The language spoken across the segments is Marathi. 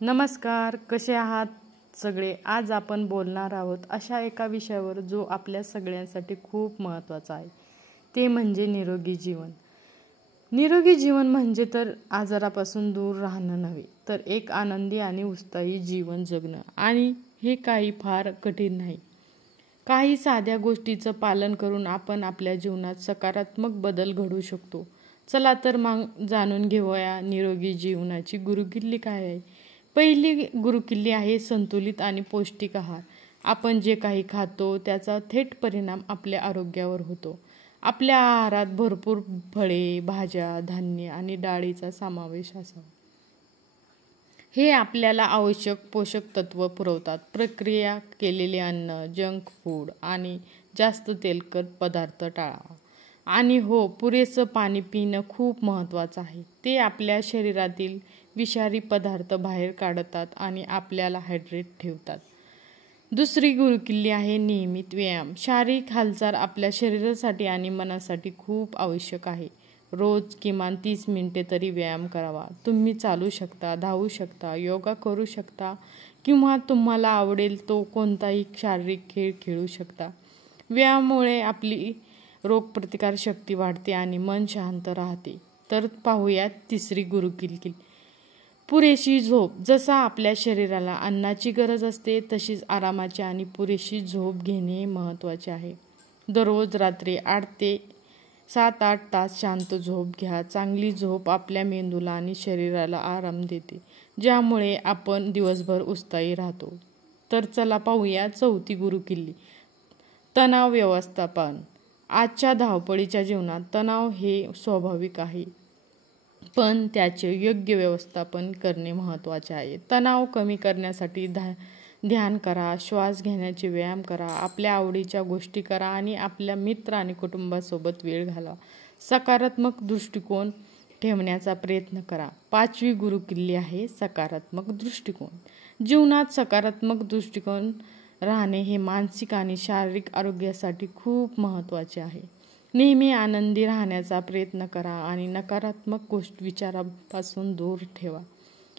नमस्कार, कसे आहात सगळे। आज आपण बोलणार आहोत अशा एका विषयावर जो आपल्या सगळ्यांसाठी खूप महत्त्वाचा आहे, ते म्हणजे निरोगी जीवन। निरोगी जीवन म्हणजे तर आजारापासून दूर राहणं नव्हे, तर एक आनंदी आणि उत्साही जीवन जगणं। आणि हे काही फार कठीण नाही। काही साध्या गोष्टीचं पालन करून आपण आपल्या जीवनात सकारात्मक बदल घडवू शकतो। चला तर मग जाणून घेऊया निरोगी जीवनाची गुरुकिल्ली काय आहे। पहिली गुरुकिल्ली आहे संतुलित आणि पौष्टिक आहार। आपण जे काही खातो त्याचा थेट परिणाम आपल्या आरोग्यावर होतो। आपल्या आहारात भरपूर फळे, भाज्या, धान्य आणि डाळीचा समावेश असावा। हे आपल्याला आवश्यक पोषक तत्व पुरवतात। प्रक्रिया केलेले अन्न, जंक फूड आणि जास्त तेलकट पदार्थ टाळावा। आणि हो, पुरेसं पाणी पिणं खूप महत्त्वाचं आहे। ते आपल्या शरीरातील विषारी पदार्थ बाहेर काढतात आणि आपल्याला हायड्रेट ठेवतात। दुसरी गुरुकिल्ली आहे नियमित व्यायाम। शारीरिक हालचाल आपल्या शरीरासाठी आणि मनासाठी खूप आवश्यक आहे। रोज किमान 30 मिनिटे तरी व्यायाम करावा। तुम्ही चालू शकता, धावू शकता, योगा करू शकता किंवा तुम्हाला आवडेल तो कोणताही शारीरिक खेळ खेळू शकता। व्यायामामुळे आपली रोगप्रतिकार शक्ती वाढते आणि मन शांत राहते। तर पाहूयात तिसरी गुरुकिल्ली, पुरेशी झोप। जसा आपल्या शरीराला अन्नाची गरज असते तशीच आरामाची आणि पुरेशी झोप घेणे महत्त्वाचे आहे। दररोज रात्री 8 ते 7-8 तास शांत झोप घ्या। चांगली झोप आपल्या मेंदूला आणि शरीराला आराम देते, ज्यामुळे आपण दिवसभर उत्साही राहतो। तर चला पाहूया चौथी गुरुकिल्ली, तणाव व्यवस्थापन। आजच्या धावपळीच्या जीवनात तणाव हे स्वाभाविक आहे, पण त्याचे योग्य व्यवस्थापन करणे महत्त्वाचे आहे। तणाव कमी करण्यासाठी ध्यान करा, श्वास घेण्याचे व्यायाम करा, आपल्या आवडीच्या गोष्टी करा आणि आपल्या मित्र आणि कुटुंबासोबत वेळ घालवा। सकारात्मक दृष्टिकोन ठेवण्याचा प्रयत्न करा। पाचवी गुरुकिल्ली आहे सकारात्मक दृष्टिकोन। जीवनात सकारात्मक दृष्टिकोन राहणे हे मानसिक आणि शारीरिक आरोग्यासाठी खूप महत्त्वाचे आहे। नेहमी आनंदी राहण्याचा प्रयत्न करा आणि नकारात्मक विचारांपासून दूर ठेवा।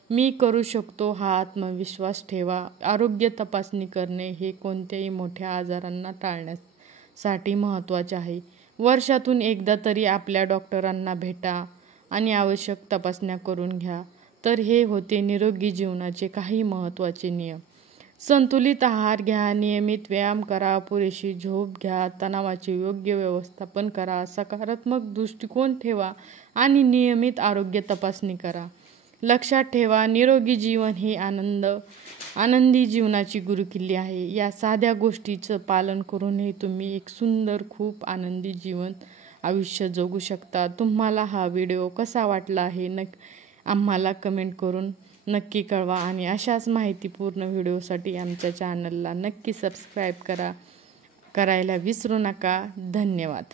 मी करू शकतो हा आत्मविश्वास ठेवा। आरोग्य तपासणी करणे हे कोणत्याही मोठ्या आजारांना टाळण्यासाठी महत्त्वाचे आहे। वर्षातून एकदा तरी आपल्या डॉक्टरांना भेटा आणि आवश्यक तपासण्या करून घ्या। तर हे होते निरोगी जीवनाचे काही महत्त्वाचे नियम। संतुलित आहार घ्या, नियमित व्यायाम करा, पुरेशी झोप घ्या, तणावाचे योग्य व्यवस्थापन करा, सकारात्मक दृष्टिकोन ठेवा आणि नियमित आरोग्य तपासणी करा। लक्षात ठेवा, निरोगी जीवन ही आनंदी जीवनाची गुरुकिल्ली आहे। या साध्या गोष्टीचं पालन करूनही तुम्ही एक सुंदर, खूप आनंदी आयुष्य जगू शकता। तुम्हाला हा व्हिडिओ कसा वाटला हे आम्हाला कमेंट करून नक्की कळवा आणि अशाच माहितीपूर्ण व्हिडिओसाठी आमच्या चॅनलला नक्की सबस्क्राईब करायला विसरू नका। धन्यवाद।